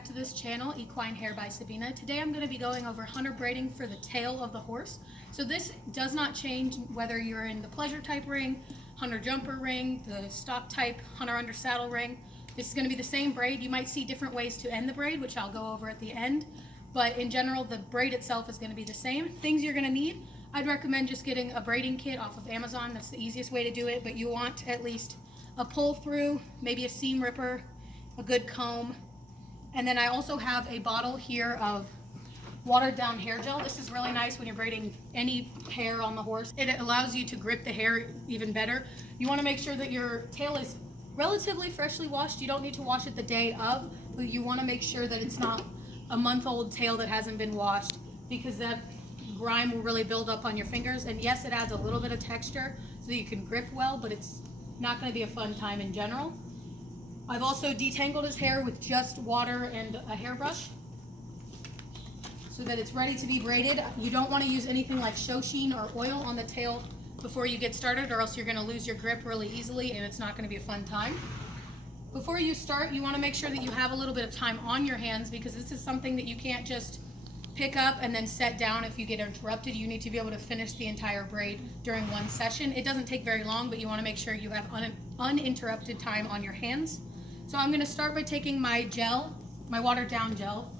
back to this channel, Equine Hair by Sabina. Today I'm going to be going over hunter braiding for the tail of the horse. So this does not change whether you're in the pleasure type ring, hunter jumper ring, the stock type hunter under saddle ring. This is going to be the same braid. You might see different ways to end the braid, which I'll go over at the end. But in general, the braid itself is going to be the same. Things you're going to need, I'd recommend just getting a braiding kit off of Amazon. That's the easiest way to do it, but you want at least a pull through, maybe a seam ripper, a good comb, and then I also have a bottle here of watered down hair gel. This is really nice when you're braiding any hair on the horse. It allows you to grip the hair even better. You want to make sure that your tail is relatively freshly washed. You don't need to wash it the day of, but you want to make sure that it's not a month-old tail that hasn't been washed, because that grime will really build up on your fingers. And yes, it adds a little bit of texture so that you can grip well, but it's not going to be a fun time in general. I've also detangled his hair with just water and a hairbrush so that it's ready to be braided. You don't want to use anything like show sheen or oil on the tail before you get started, or else you're going to lose your grip really easily and it's not going to be a fun time. Before you start, you want to make sure that you have a little bit of time on your hands, because this is something that you can't just pick up and then set down if you get interrupted. You need to be able to finish the entire braid during one session. It doesn't take very long, but you want to make sure you have uninterrupted time on your hands. So I'm going to start by taking my gel, my watered down gel,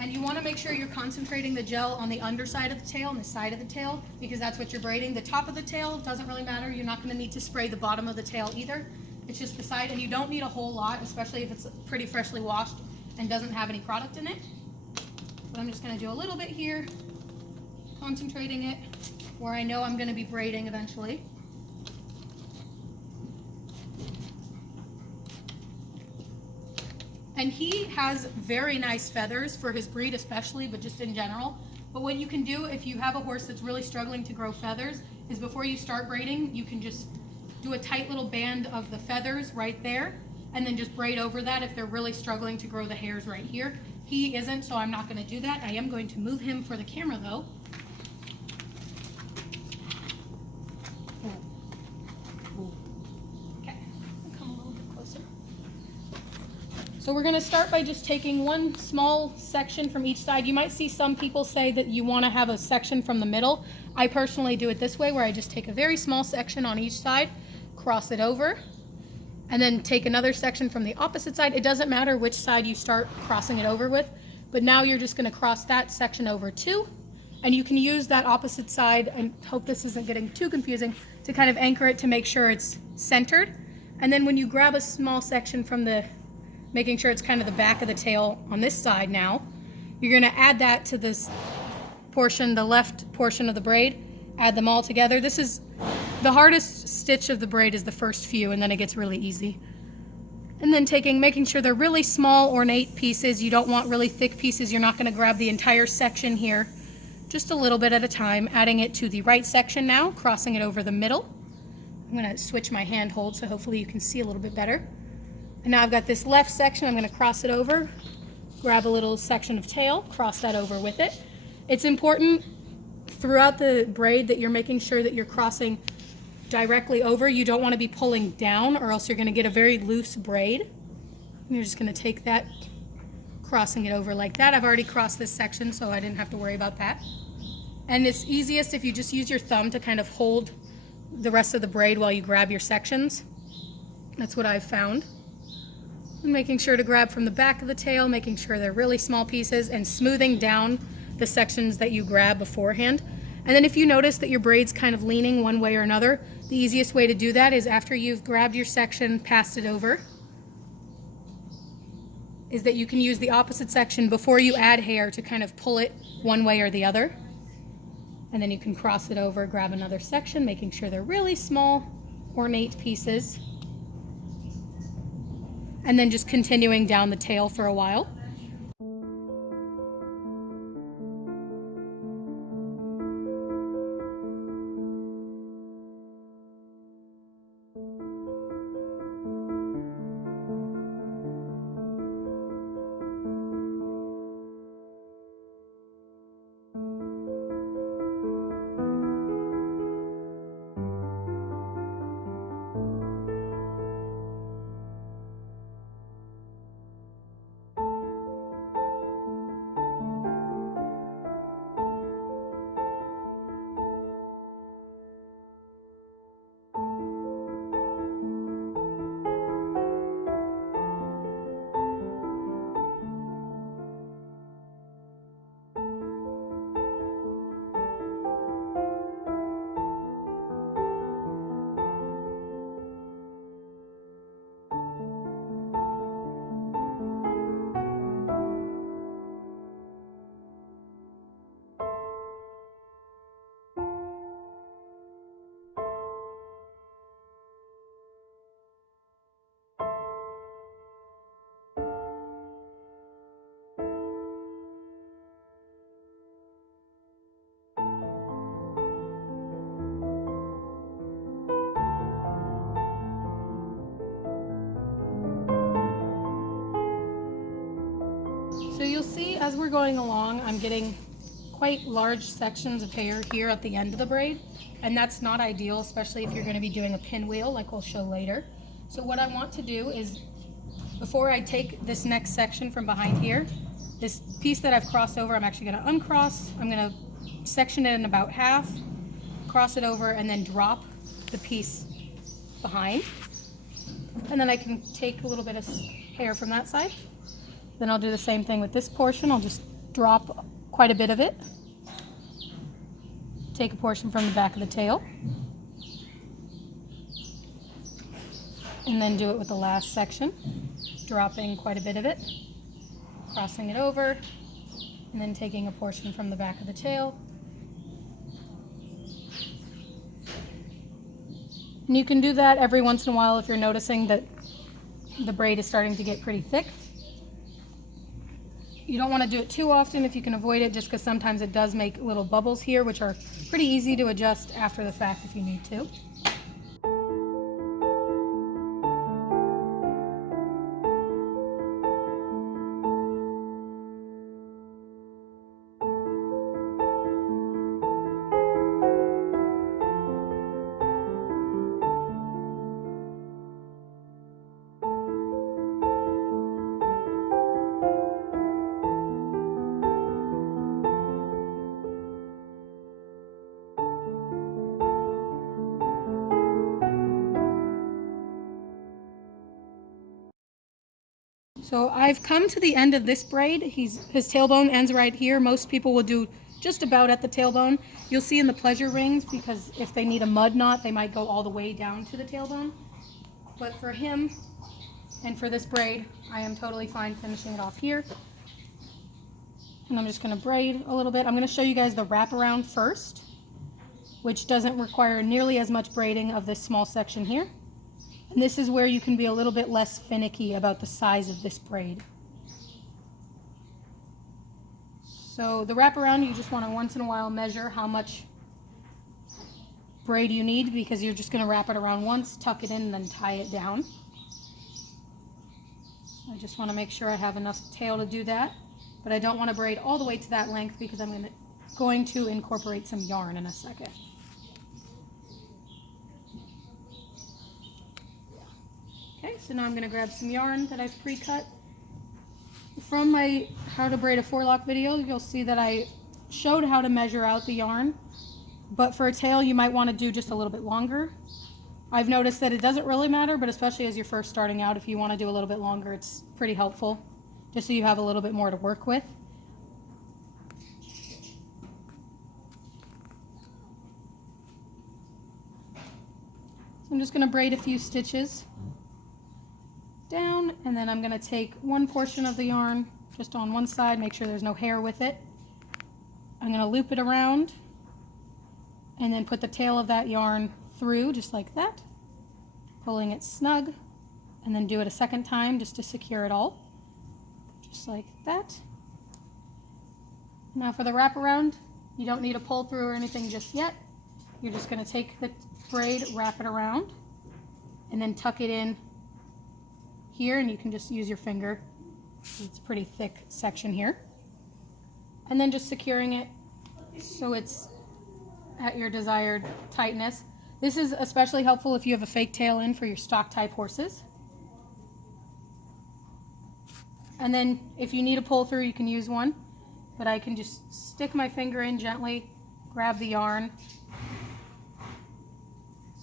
and you want to make sure you're concentrating the gel on the underside of the tail, on the side of the tail, because that's what you're braiding. The top of the tail doesn't really matter. You're not going to need to spray the bottom of the tail either. It's just the side, and you don't need a whole lot, especially if it's pretty freshly washed and doesn't have any product in it. But I'm just going to do a little bit here, concentrating it where I know I'm going to be braiding eventually. And he has very nice feathers for his breed especially, but just in general. But what you can do if you have a horse that's really struggling to grow feathers is, before you start braiding, you can just do a tight little band of the feathers right there, and then just braid over that if they're really struggling to grow the hairs right here. He isn't, so I'm not going to do that. I am going to move him for the camera though. So we're going to start by just taking one small section from each side. You might see some people say that you want to have a section from the middle. I personally do it this way, where I just take a very small section on each side, cross it over, and then take another section from the opposite side. It doesn't matter which side you start crossing it over with, but now you're just going to cross that section over too. And you can use that opposite side, and hope this isn't getting too confusing, to kind of anchor it to make sure it's centered. And then when you grab a small section from the, making sure it's kind of the back of the tail on this side now, you're going to add that to this portion, the left portion of the braid, add them all together. This is the hardest stitch of the braid, is the first few, and then it gets really easy. And then making sure they're really small, ornate pieces. You don't want really thick pieces. You're not going to grab the entire section here, just a little bit at a time, adding it to the right section now, crossing it over the middle. I'm going to switch my hand hold so hopefully you can see a little bit better. And now I've got this left section. I'm going to cross it over, grab a little section of tail, cross that over with it. It's important throughout the braid that you're making sure that you're crossing directly over. You don't want to be pulling down, or else you're going to get a very loose braid. And you're just going to take that, crossing it over like that. I've already crossed this section, so I didn't have to worry about that. And it's easiest if you just use your thumb to kind of hold the rest of the braid while you grab your sections. That's what I've found. And making sure to grab from the back of the tail, making sure they're really small pieces, and smoothing down the sections that you grab beforehand. And then if you notice that your braid's kind of leaning one way or another, the easiest way to do that is, after you've grabbed your section, passed it over, is that you can use the opposite section before you add hair to kind of pull it one way or the other. And then you can cross it over, grab another section, making sure they're really small, ornate pieces. And then just continuing down the tail for a while. as we're going along, I'm getting quite large sections of hair here at the end of the braid, and that's not ideal, especially if you're going to be doing a pinwheel like we'll show later. So what I want to do is, before I take this next section from behind here, this piece that I've crossed over, I'm actually going to uncross. I'm going to section it in about half, cross it over, and then drop the piece behind. And then I can take a little bit of hair from that side. Then I'll do the same thing with this portion. I'll just drop quite a bit of it. Take a portion from the back of the tail. And then do it with the last section, dropping quite a bit of it, crossing it over, and then taking a portion from the back of the tail. And you can do that every once in a while if you're noticing that the braid is starting to get pretty thick. You don't want to do it too often if you can avoid it, just because sometimes it does make little bubbles here, which are pretty easy to adjust after the fact if you need to. So I've come to the end of this braid. His tailbone ends right here. Most people will do just about at the tailbone. You'll see in the pleasure rings, because if they need a mud knot, they might go all the way down to the tailbone. But for him and for this braid, I am totally fine finishing it off here. And I'm just going to braid a little bit. I'm going to show you guys the wraparound first, which doesn't require nearly as much braiding of this small section here. And this is where you can be a little bit less finicky about the size of this braid. So the wraparound, you just want to once in a while measure how much braid you need, because you're just going to wrap it around once, tuck it in, and then tie it down. I just want to make sure I have enough tail to do that, but I don't want to braid all the way to that length because I'm going to incorporate some yarn in a second. Okay, so now I'm going to grab some yarn that I've pre-cut. From my how to braid a forelock video, you'll see that I showed how to measure out the yarn, but for a tail you might want to do just a little bit longer. I've noticed that it doesn't really matter, but especially as you're first starting out, if you want to do a little bit longer, it's pretty helpful, just so you have a little bit more to work with. So I'm just going to braid a few stitches down, and then I'm going to take one portion of the yarn just on one side, make sure there's no hair with it. I'm going to loop it around and then put the tail of that yarn through just like that, pulling it snug, and then do it a second time just to secure it all, just like that. Now for the wraparound, you don't need to pull through or anything just yet. You're just going to take the braid, wrap it around, and then tuck it in here, and you can just use your finger. It's a pretty thick section here. And then just securing it so it's at your desired tightness. This is especially helpful if you have a fake tail in for your stock type horses. And then if you need a pull through, you can use one, but I can just stick my finger in gently, grab the yarn,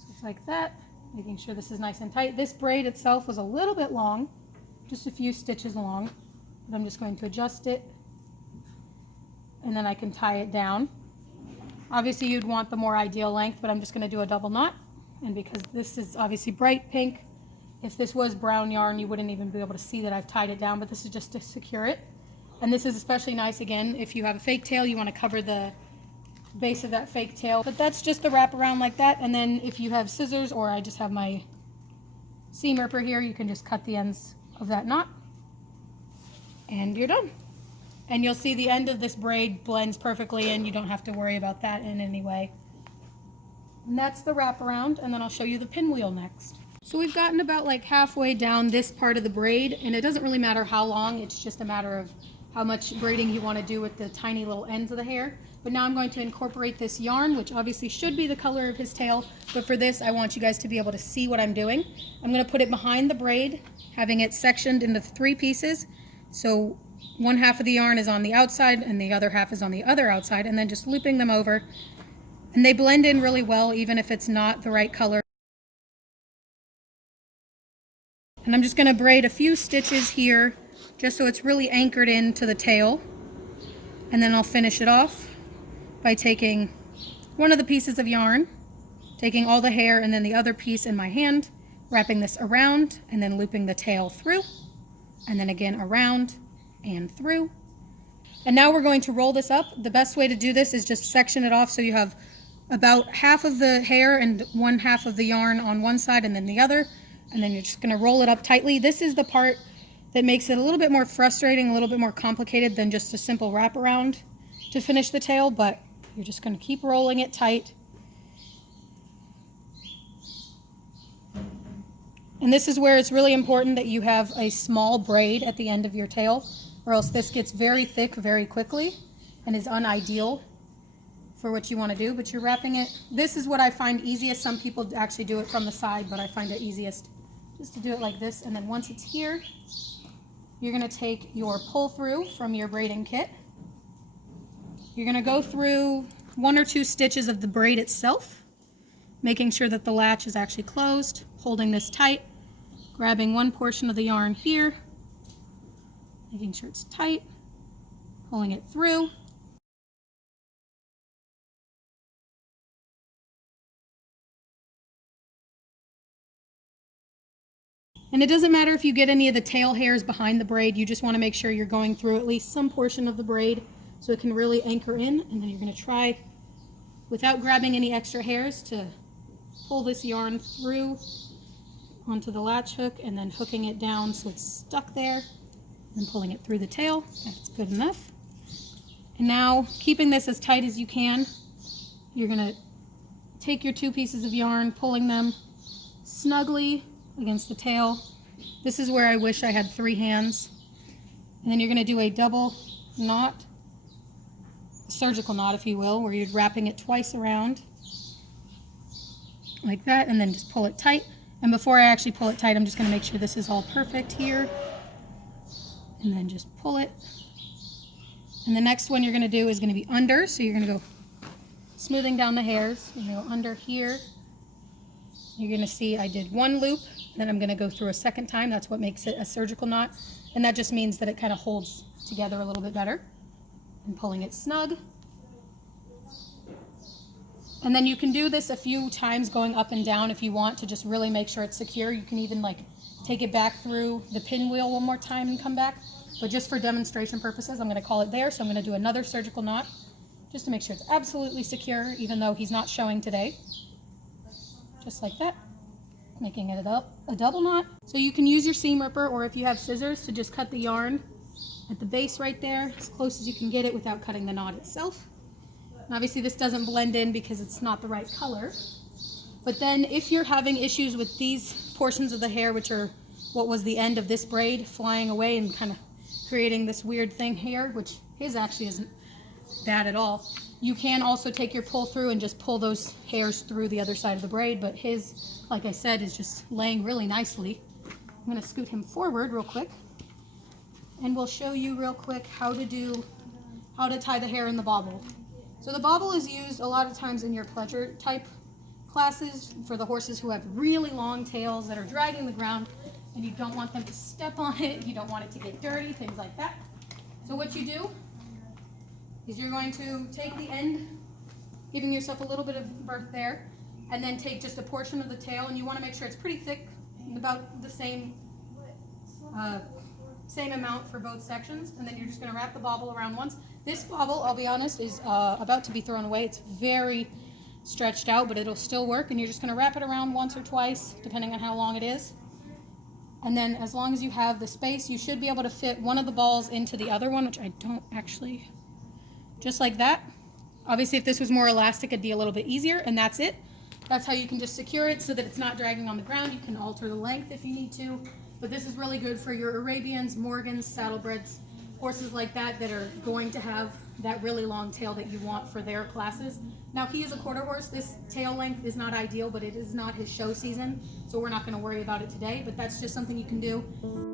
just like that, making sure this is nice and tight. This braid itself was a little bit long, just a few stitches long, but I'm just going to adjust it, and then I can tie it down. Obviously you'd want the more ideal length, but I'm just going to do a double knot, and because this is obviously bright pink, if this was brown yarn you wouldn't even be able to see that I've tied it down, but this is just to secure it. And this is especially nice, again, if you have a fake tail, you want to cover the base of that fake tail. But that's just the wraparound like that, and then if you have scissors, or I just have my seam ripper here, you can just cut the ends of that knot, and you're done. And you'll see the end of this braid blends perfectly, and you don't have to worry about that in any way. And that's the wraparound, and then I'll show you the pinwheel next. So we've gotten about like halfway down this part of the braid, and it doesn't really matter how long, it's just a matter of how much braiding you want to do with the tiny little ends of the hair. But now I'm going to incorporate this yarn, which obviously should be the color of his tail. But for this, I want you guys to be able to see what I'm doing. I'm going to put it behind the braid, having it sectioned into 3 pieces. So one half of the yarn is on the outside and the other half is on the other outside, and then just looping them over. And they blend in really well, even if it's not the right color. And I'm just going to braid a few stitches here, just so it's really anchored into the tail. And then I'll finish it off by taking one of the pieces of yarn, taking all the hair and then the other piece in my hand, wrapping this around and then looping the tail through, and then again around and through. And now we're going to roll this up. The best way to do this is just section it off so you have about half of the hair and one half of the yarn on one side and then the other, and then you're just going to roll it up tightly. This is the part that makes it a little bit more frustrating, a little bit more complicated than just a simple wraparound to finish the tail, but you're just going to keep rolling it tight. And this is where it's really important that you have a small braid at the end of your tail, or else this gets very thick very quickly and is unideal for what you want to do. But you're wrapping it. This is what I find easiest. Some people actually do it from the side, but I find it easiest just to do it like this. And then once it's here, you're going to take your pull through from your braiding kit. You're going to go through 1 or 2 stitches of the braid itself, making sure that the latch is actually closed, holding this tight, grabbing one portion of the yarn here, making sure it's tight, pulling it through. And it doesn't matter if you get any of the tail hairs behind the braid, you just want to make sure you're going through at least some portion of the braid so it can really anchor in. And then you're going to try, without grabbing any extra hairs, to pull this yarn through onto the latch hook and then hooking it down so it's stuck there and pulling it through the tail. That's good enough. And now, keeping this as tight as you can, you're going to take your 2 pieces of yarn, pulling them snugly against the tail. This is where I wish I had 3 hands. And then you're going to do a double knot, a surgical knot if you will, where you're wrapping it twice around like that, and then just pull it tight. And before I actually pull it tight, I'm just going to make sure this is all perfect here, and then just pull it. And the next one you're going to do is going to be under, so you're going to go smoothing down the hairs. You're going to go under here. You're going to see I did 1 loop, then I'm going to go through a second time. That's what makes it a surgical knot, and that just means that it kind of holds together a little bit better. And pulling it snug. And then you can do this a few times going up and down if you want to just really make sure it's secure. You can even like take it back through the pinwheel one more time and come back. But just for demonstration purposes, I'm going to call it there. So I'm going to do another surgical knot just to make sure it's absolutely secure, even though he's not showing today. Just like that, making it a double knot. So you can use your seam ripper, or if you have scissors, to just cut the yarn at the base right there, as close as you can get it without cutting the knot itself. And obviously this doesn't blend in because it's not the right color. But then if you're having issues with these portions of the hair, which are what was the end of this braid flying away and kind of creating this weird thing here, which his actually isn't bad at all, you can also take your pull through and just pull those hairs through the other side of the braid. But his, like I said, is just laying really nicely. I'm going to scoot him forward real quick, and we'll show you real quick how to tie the hair in the bobble. So the bobble is used a lot of times in your pleasure type classes for the horses who have really long tails that are dragging the ground and you don't want them to step on it, you don't want it to get dirty, things like that. So what you do is you're going to take the end, giving yourself a little bit of berth there, and then take just a portion of the tail, and you want to make sure it's pretty thick, about the same amount for both sections, and then you're just going to wrap the bobble around once. This bobble, I'll be honest, is about to be thrown away. It's very stretched out, but it'll still work, and you're just going to wrap it around once or twice, depending on how long it is. And then as long as you have the space, you should be able to fit one of the balls into the other one, which I don't actually, just like that. Obviously, if this was more elastic, it'd be a little bit easier, and that's it. That's how you can just secure it so that it's not dragging on the ground. You can alter the length if you need to, but this is really good for your Arabians, Morgans, saddlebreds, horses like that are going to have that really long tail that you want for their classes. Now he is a quarter horse. This tail length is not ideal, but it is not his show season, so we're not going to worry about it today, but that's just something you can do.